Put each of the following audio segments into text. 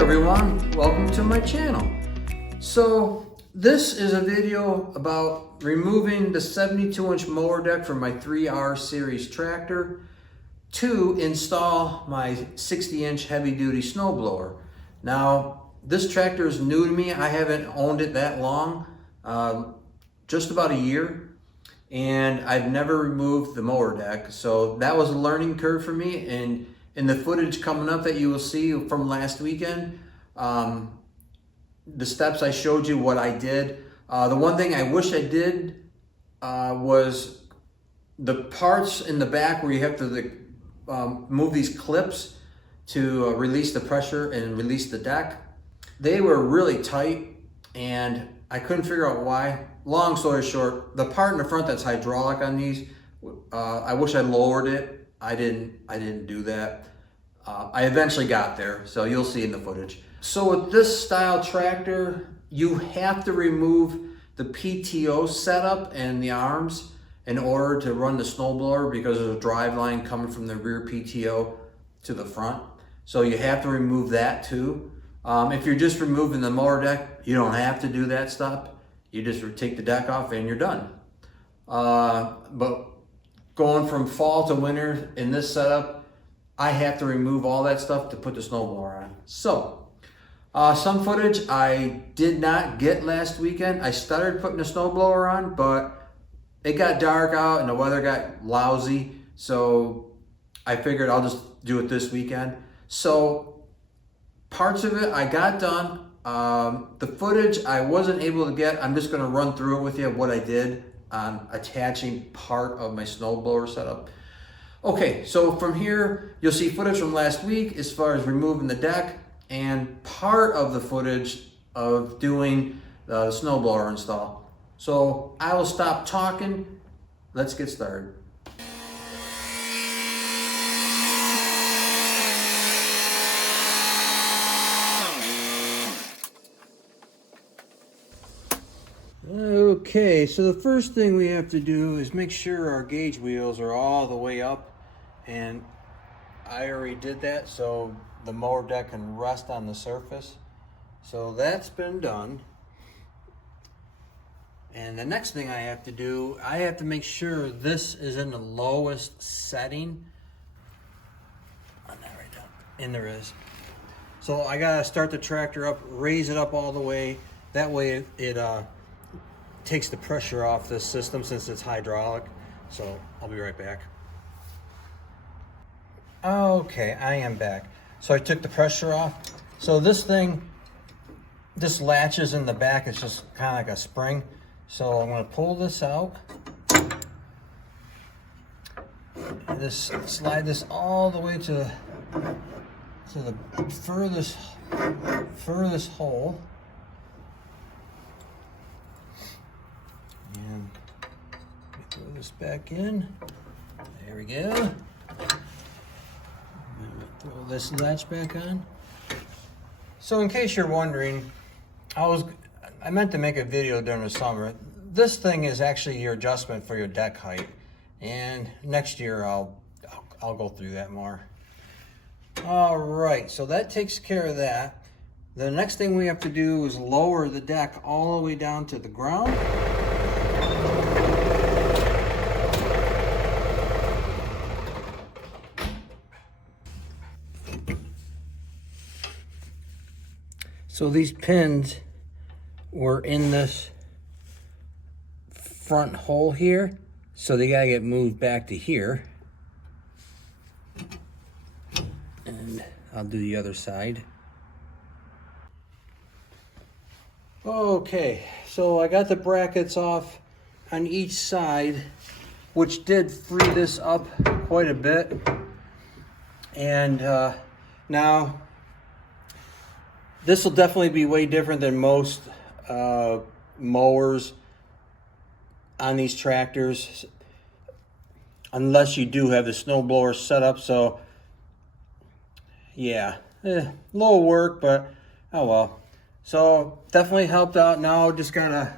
everyone, welcome to my channel. So this is a video about removing the 72-inch mower deck from my 3R series tractor to install my 60-inch heavy-duty snowblower. Now this tractor is new to me. I haven't owned it that long, just about a year, and I've never removed the mower deck. So that was a learning curve for me, and in the footage coming up that you will see from last weekend, the steps I showed you what I did. The one thing I wish I did was the parts in the back where you have to move these clips to release the pressure and release the deck. They were really tight and I couldn't figure out why. Long story short, the part in the front that's hydraulic on these, I wish I lowered it. I didn't do that. I eventually got there, so you'll see in the footage. So with this style tractor, you have to remove the PTO setup and the arms in order to run the snowblower, because there's a drive line coming from the rear PTO to the front. So you have to remove that too. If you're just removing the mower deck, you don't have to do that stuff. You just take the deck off and you're done. But going from fall to winter in this setup, I have to remove all that stuff to put the snowblower on. So, some footage I did not get last weekend. I started putting the snowblower on, but it got dark out and the weather got lousy. So I figured I'll just do it this weekend. So parts of it I got done. The footage I wasn't able to get, I'm just gonna run through it with you, what I did on attaching part of my snowblower setup. Okay, so from here, you'll see footage from last week as far as removing the deck and part of the footage of doing the snowblower install. So I will stop talking. Let's get started. Okay, so the first thing we have to do is make sure our gauge wheels are all the way up, and I already did that so the mower deck can rest on the surface. So that's been done. And the next thing I have to do, I have to make sure this is in the lowest setting. On that right down. And there is. So I gotta start the tractor up, raise it up all the way. That way it takes the pressure off this system since it's hydraulic. So I'll be right back. Okay, I am back. So I took the pressure off. So this thing, this latches in the back. It's just kind of like a spring. So I'm going to pull this out. And slide this all the way to the furthest hole. And throw this back in. There we go. Throw this latch back on. So in case you're wondering, I meant to make a video during the summer. This thing is actually your adjustment for your deck height, and next year I'll go through that more. All right, so that takes care of that. The next thing we have to do is lower the deck all the way down to the ground. So these pins were in this front hole here, so they gotta get moved back to here. And I'll do the other side. Okay, so I got the brackets off on each side, which did free this up quite a bit. And now, this will definitely be way different than most mowers on these tractors, unless you do have the snowblower set up. So yeah, little work, but oh well. So definitely helped out. Now just gotta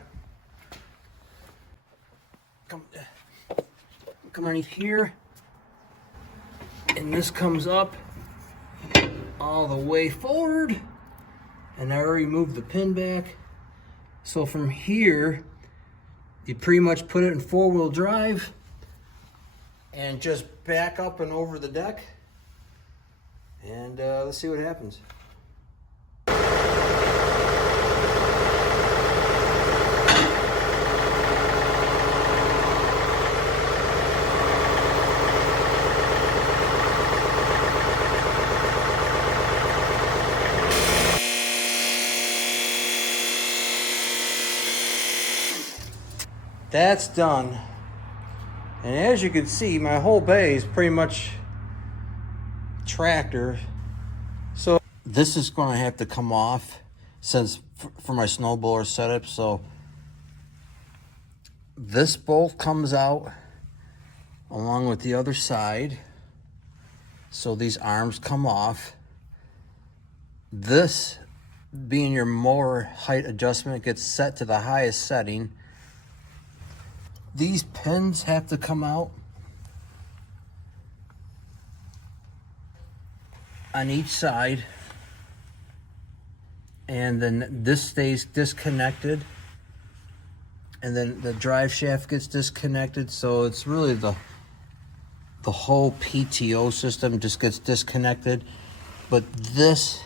come underneath here, and this comes up all the way forward. and I already moved the pin back. So from here, you pretty much put it in 4-wheel drive and just back up and over the deck, and let's see what happens. That's done. And as you can see, my whole bay is pretty much tractor. So this is going to have to come off since for my snowblower setup. So this bolt comes out along with the other side. So these arms come off. This, being your mower height adjustment, gets set to the highest setting. These pins have to come out on each side, and then this stays disconnected, and then the drive shaft gets disconnected. So it's really the whole PTO system just gets disconnected, but this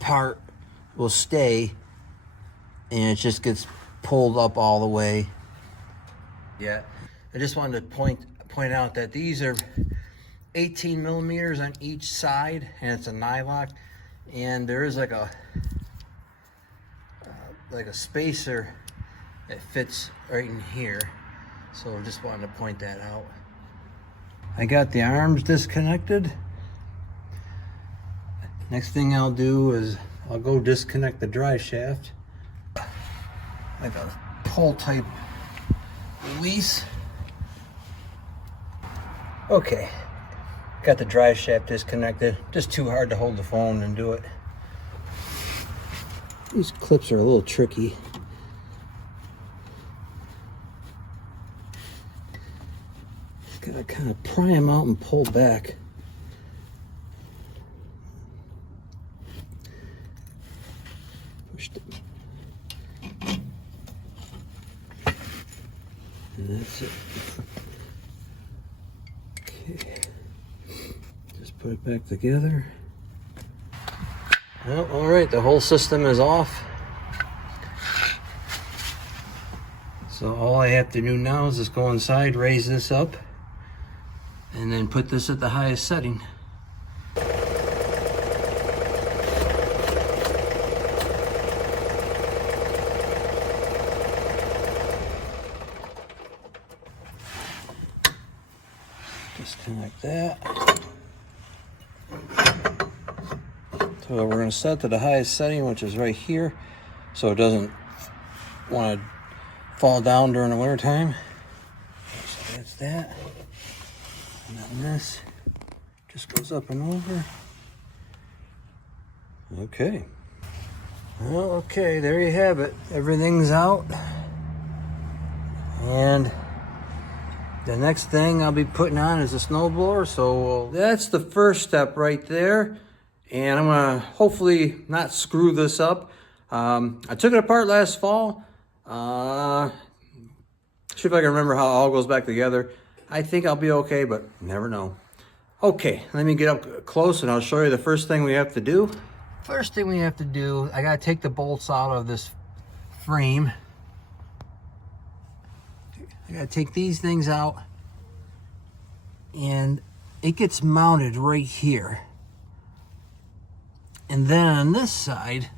part will stay, and it just gets pulled up all the way. Yeah, I just wanted to point out that these are 18 millimeters on each side, and it's a nylock, and there is like a spacer that fits right in here. So I just wanted to point that out. I got the arms disconnected. Next thing I'll do is I'll go disconnect the drive shaft. Like a pull type release. Okay, got the drive shaft disconnected. Just too hard to hold the phone and do it. These clips are a little tricky. Gotta kind of pry them out and pull back. Push them. And that's it. Okay. Just put it back together. Well, all right, the whole system is off. So all I have to do now is just go inside, raise this up, and then put this at the highest setting. Disconnect that. So we're going to set to the highest setting, which is right here, so it doesn't want to fall down during the winter time. So that's that. And then this just goes up and over. Okay. Well, okay, there you have it. Everything's out. And the next thing I'll be putting on is a snowblower. So that's the first step right there. And I'm gonna hopefully not screw this up. I took it apart last fall. See if I can remember how it all goes back together. I think I'll be okay, but never know. Okay, let me get up close and I'll show you the first thing we have to do. First thing we have to do, I gotta take the bolts out of this frame. I gotta take these things out, and it gets mounted right here. And then on this side,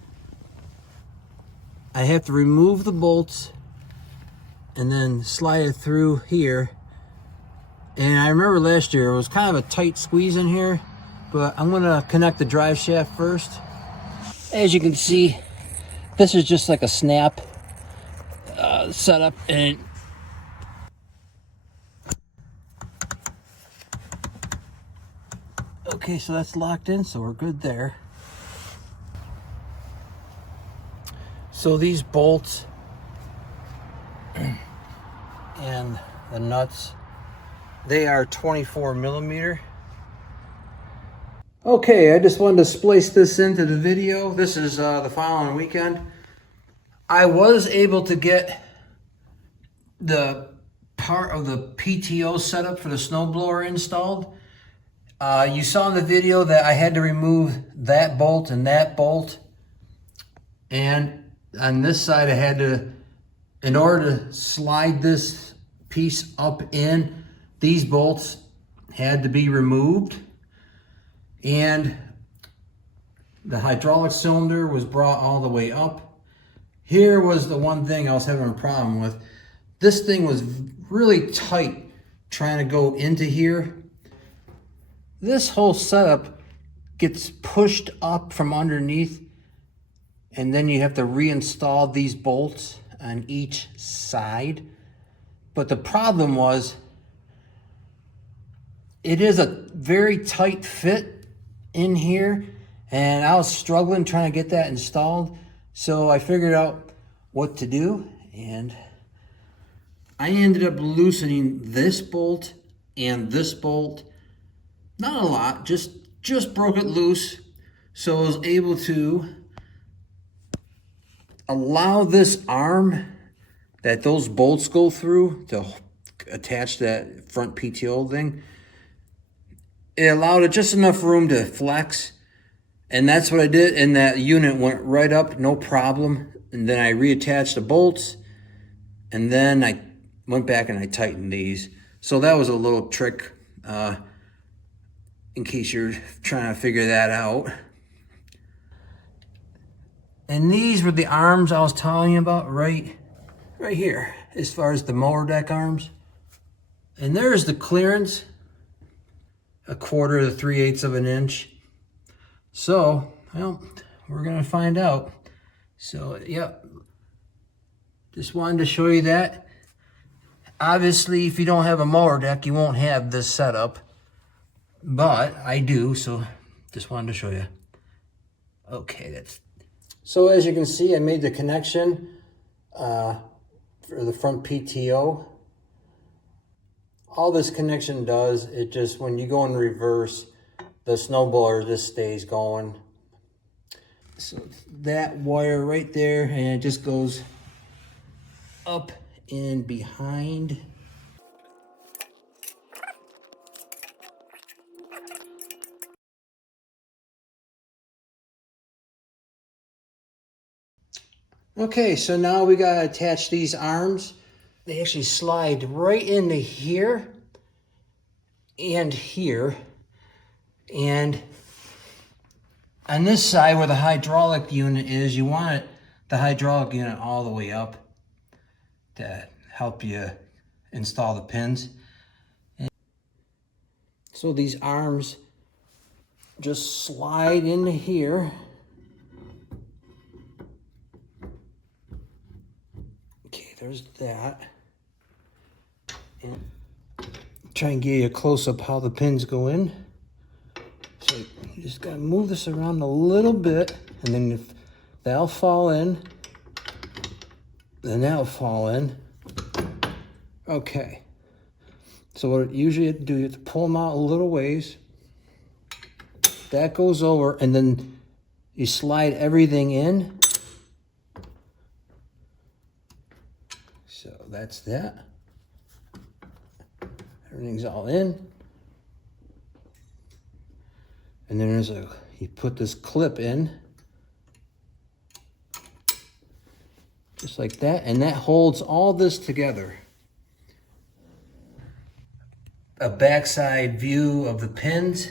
I have to remove the bolts and then slide it through here. And I remember last year it was kind of a tight squeeze in here, but I'm gonna connect the drive shaft first. As you can see, this is just like a snap setup, and okay, so that's locked in, so we're good there. So these bolts and the nuts, they are 24 millimeter. Okay, I just wanted to splice this into the video. This is the following weekend. I was able to get the part of the PTO setup for the snowblower installed. You saw in the video that I had to remove that bolt and that bolt. And on this side I had to, in order to slide this piece up in, these bolts had to be removed. And the hydraulic cylinder was brought all the way up. Here was the one thing I was having a problem with. This thing was really tight trying to go into here. This whole setup gets pushed up from underneath, and then you have to reinstall these bolts on each side. But the problem was, it is a very tight fit in here, and I was struggling trying to get that installed. So I figured out what to do, and I ended up loosening this bolt and this bolt. Not a lot, just broke it loose. So I was able to allow this arm that those bolts go through to attach that front PTO thing. It allowed it just enough room to flex, and that's what I did, and that unit went right up, no problem. And then I reattached the bolts, and then I went back and I tightened these. So that was a little trick in case you're trying to figure that out. And these were the arms I was telling you about right here, as far as the mower deck arms. And there's the clearance. 1/4 to 3/8 of an inch. So, well, we're gonna find out. So, yep. Just wanted to show you that. Obviously, if you don't have a mower deck, you won't have this setup. But I do, so just wanted to show you. Okay, that's. So as you can see, I made the connection for the front PTO. All this connection does, it just, when you go in reverse, the snowblower just stays going. So that wire right there, and it just goes up and behind. Okay, so now we gotta attach these arms. They actually slide right into here and here. And on this side where the hydraulic unit is, you want the hydraulic unit all the way up to help you install the pins. And so these arms just slide into here. Okay, there's that. And try and give you a close-up how the pins go in. So you just gotta move this around a little bit, and then if that'll fall in, then that'll fall in. Okay. So what usually you have to do, you have to pull them out a little ways. That goes over, and then you slide everything in. So that's that. Everything's all in. And then you put this clip in. Just like that, and that holds all this together. A backside view of the pins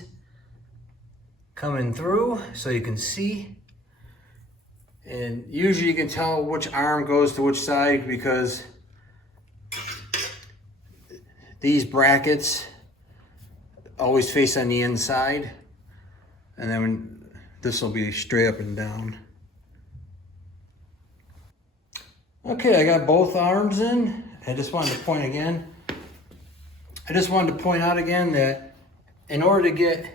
coming through so you can see. And usually you can tell which arm goes to which side because these brackets always face on the inside, and then this will be straight up and down. Okay, I got both arms in. I just wanted to point out again that in order to get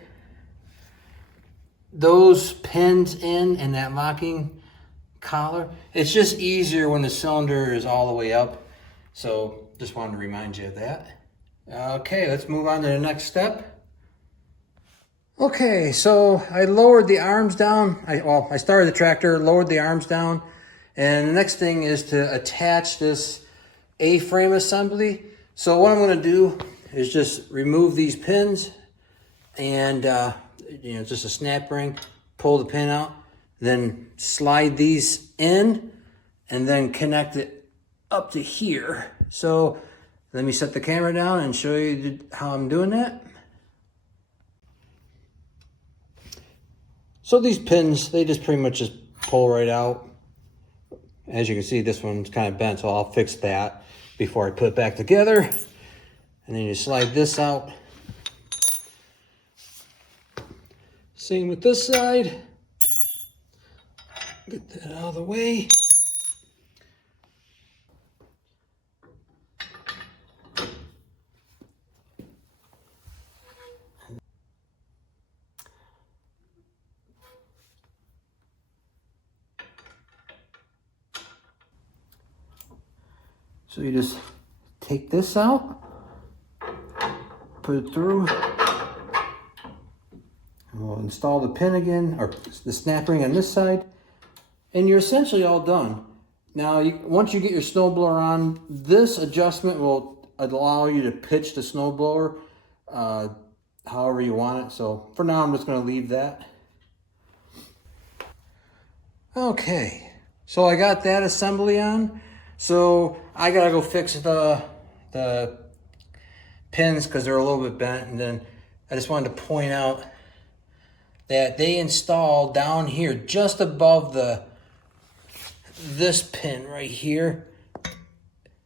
those pins in and that locking collar, it's just easier when the cylinder is all the way up. So just wanted to remind you of that. Okay, let's move on to the next step. Okay, so I lowered the arms down. I started the tractor, lowered the arms down, and the next thing is to attach this A-frame assembly. So what I'm going to do is just remove these pins and just a snap ring, pull the pin out, then slide these in, and then connect it up to here. So let me set the camera down and show you how I'm doing that. So these pins, they just pretty much just pull right out. As you can see, this one's kind of bent, so I'll fix that before I put it back together. And then you slide this out. Same with this side. Get that out of the way. So you just take this out, put it through, and we'll install the pin again, or the snap ring on this side, and you're essentially all done. Now, once you get your snowblower on, this adjustment will allow you to pitch the snowblower however you want it. So for now, I'm just going to leave that. Okay, so I got that assembly on. So I gotta go fix the pins because they're a little bit bent, and then I just wanted to point out that they install down here just above this pin right here.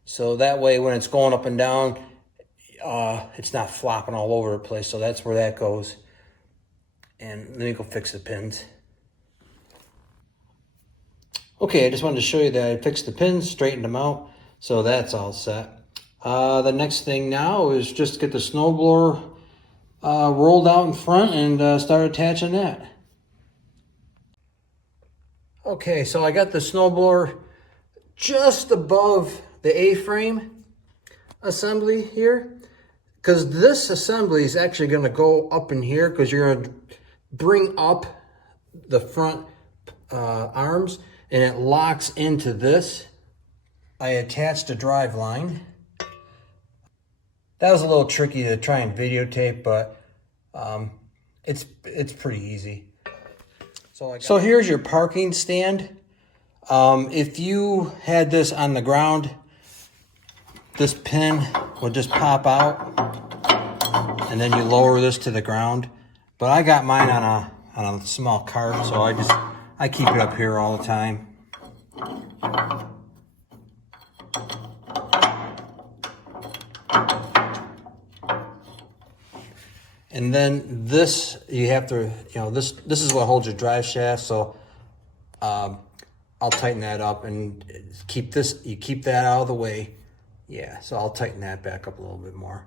So that way when it's going up and down, it's not flopping all over the place. So that's where that goes. And let me go fix the pins. Okay, I just wanted to show you that I fixed the pins, straightened them out, so that's all set. The next thing now is just get the snowblower rolled out in front and start attaching that. Okay, so I got the snowblower just above the A-frame assembly here, because this assembly is actually going to go up in here because you're going to bring up the front arms, and it locks into this. I attached a drive line. That was a little tricky to try and videotape, but it's pretty easy. So here's your parking stand. If you had this on the ground, this pin would just pop out, and then you lower this to the ground. But I got mine on a small cart, so I keep it up here all the time. And then this, you have to, this is what holds your drive shaft. So I'll tighten that up and keep that out of the way. Yeah, so I'll tighten that back up a little bit more.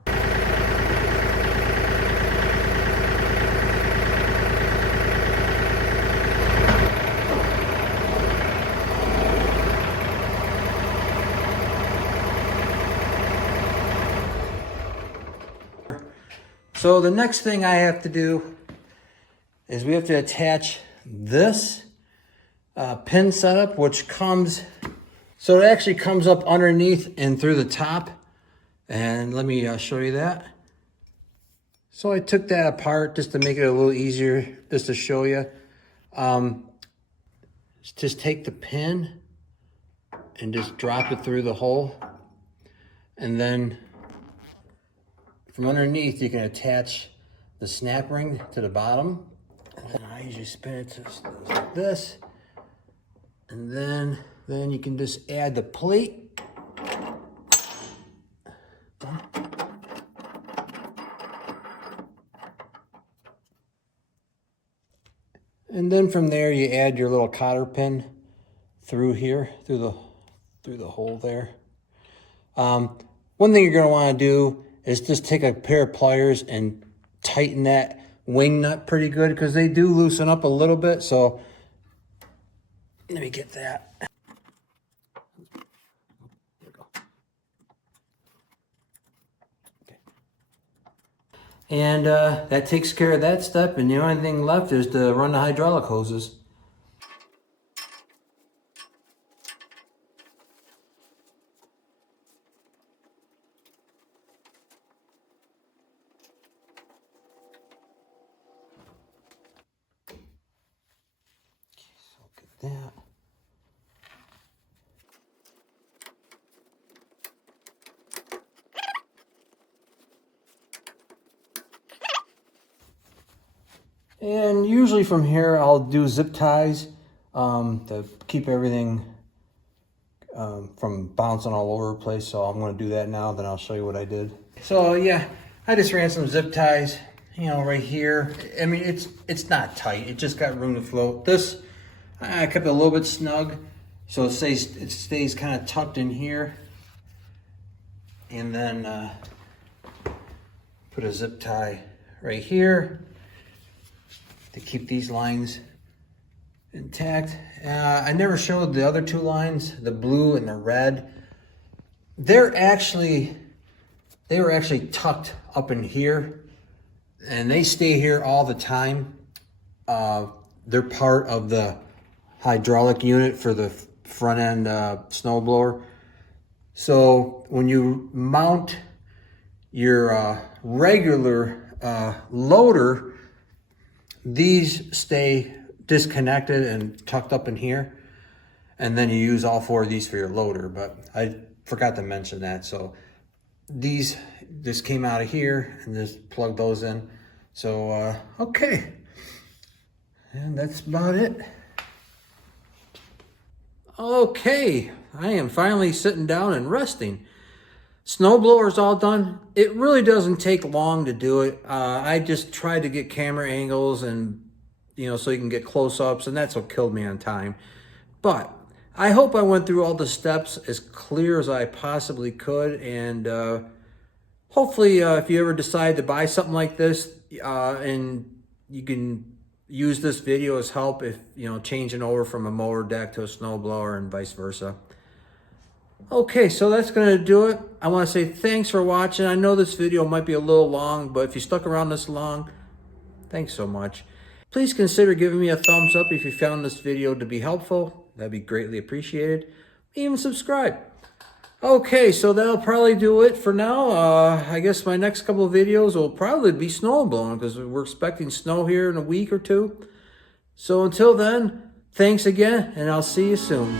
So the next thing I have to do is we have to attach this pin setup, which comes, so it actually comes up underneath and through the top. And let me show you that. So I took that apart just to make it a little easier, just to show you. Just take the pin and just drop it through the hole. And then from underneath, you can attach the snap ring to the bottom. And then I usually spin it like this. And then you can just add the plate. And then from there, you add your little cotter pin through here, through the hole there. One thing you're going to want to do is just take a pair of pliers and tighten that wing nut pretty good, because they do loosen up a little bit. So let me get that. There we go. Okay. And that takes care of that step, and the only thing left is to run the hydraulic hoses. So get that. And usually from here, I'll do zip ties to keep everything from bouncing all over the place. So I'm going to do that now, then I'll show you what I did. So yeah, I just ran some zip ties, you know, right here. I mean, it's not tight. It just got room to float. This, I kept it a little bit snug, so it stays kind of tucked in here. And then put a zip tie right here to keep these lines intact. I never showed the other two lines, the blue and the red. They were actually tucked up in here, and they stay here all the time. They're part of the hydraulic unit for the front end snowblower. So when you mount your regular loader, these stay disconnected and tucked up in here, and then you use all four of these for your loader, but I forgot to mention that. So these just came out of here and just plug those in. So okay, and that's about it. Okay, I am finally sitting down and resting. Snowblower's all done. It really doesn't take long to do it. I just tried to get camera angles and, you know, so you can get close-ups, and that's what killed me on time. But I hope I went through all the steps as clear as I possibly could, and hopefully if you ever decide to buy something like this, and you can use this video as help if, you know, changing over from a mower deck to a snowblower and vice versa. Okay, so that's going to do it. I want to say thanks for watching. I know this video might be a little long, but if you stuck around this long, thanks so much. Please consider giving me a thumbs up if you found this video to be helpful. That'd be greatly appreciated. Even subscribe. Okay, so that'll probably do it for now. I guess my next couple of videos will probably be snow blowing, because we're expecting snow here in a week or two. So until then, thanks again, and I'll see you soon.